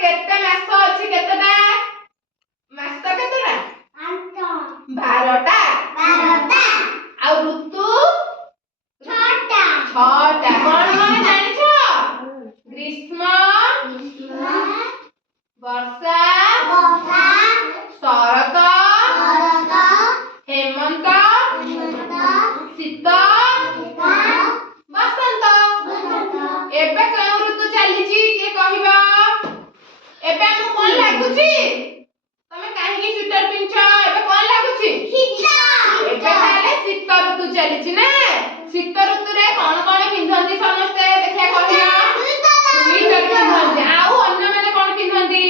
केते मास अछि केतेटा मास केतेटा 12टा आ ऋतु 6टा कोन कोन जानि छ ग्रीष्म वर्षा शरत हेमंत शीत बसंत एबे केउ ऋतु चलीची के कहिबा एबे हम कोन लागुची तमे काहे की स्वेटर पिनछ एबे कोन लागुची शीत एबे ताले शीत ऋतु चलीची ना शीत ऋतु रे कोन कोन पिंधंती समस्ते देखिया कहिया स्वेटर पिंधंती आउ अन्य माने कोन पिंधंती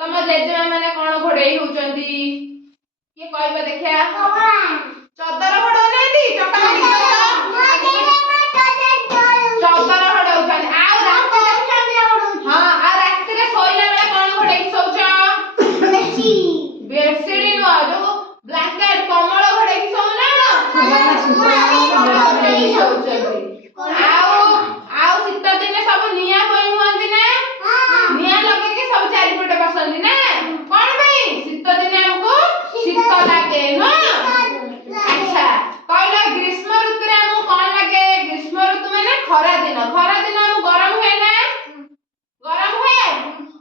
तम जेजेमा माने कोन घोड़ेई होचंती के कहबा देखिया चदर घोड़ो नांती चपा चदर घोड़ो होचंती आउ रात हां आ रात रे सोइला बेला कोन घोड़ेई सोउछ बेडशीट नो जो ब्लैंकेट कमल घोड़ेई सोना आउ शीत दिने सब निया होई हुंती ना निया लगे के सब चारि पटे बसंती ना कोन भाई शीत दिने हमको शीत लागे न अच्छा कहला ग्रीष्म ऋतु रे हमको कोन लागे ग्रीष्म ऋतु माने खरा दिन हम गरम हुए ना गरम हुए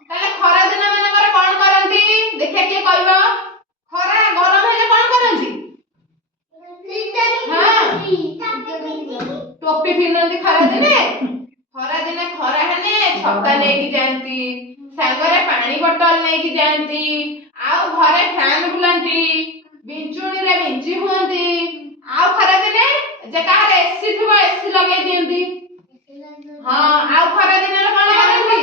ताले खरा दिन माने करे कोन करंती देखिया के कहबो खरा गरम हेले कोन करंती टोपी पिनंती खरा दिने खरा हेने छता लेकी जानती सागरे पानी बोतल लेकी जानती आउ घरे फैन बुलंती बिंचुणी रे बिंची हुंती आउ खरा दिने जे काहर एसी थिबो एसी लगे दियंती हां आउ खरा दिने रे कोन करंती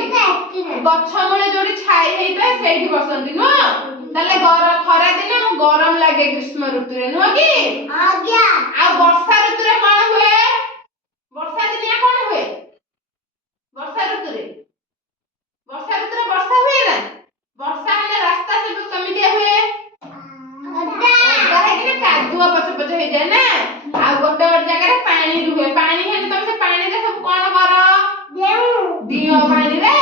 गछ मूले जोडी छाई हेइता सेठी बसंती नो ताले खरा दिने गरम लागे ग्रीष्म ऋतु रे नो की आज्ञा आ वर्षा ऋतु रे कोन हुए वर्षा दिने कोन हुए वर्षा ऋतु रे वर्षा हुए ना वर्षा माने रास्ता सब कमितिया हुए गड्ढा है कि कादुआ पछ पछ हे जाय ना आ गोटे गोटे जगह रे पानी रुहे पानी है तम से पानी रे सब कोन कर दियो पानी रे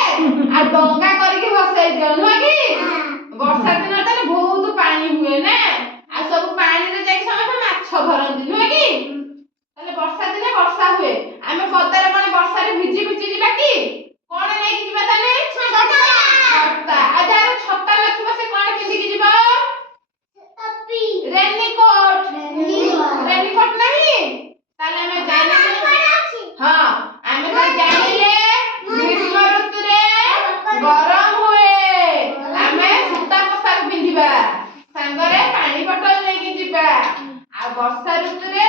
आ डंगा करके भसाई दियो न कि वर्षा दिन त बहुत पानी हुए ना आ सब पानी रे जाई समय माछ धरंती न कि ताले वर्षा दिने वर्षा हुए आमे पदारे कोन वर्षा रे भिजी भिजी जिबा कि कोन नै कि जिबा ताने छता आ जार छता नथिबा से कोन पिंदी कि जिबा टोपी रेनकोट नहीं ताले में जाने हां आमे तो जानिले ग्रीष्म ऋतु रे गरम हुए आमे सूता पोशाक पिंदिबा संगरे पानी बोतल नै कि जिबा आ वर्षा ऋतु रे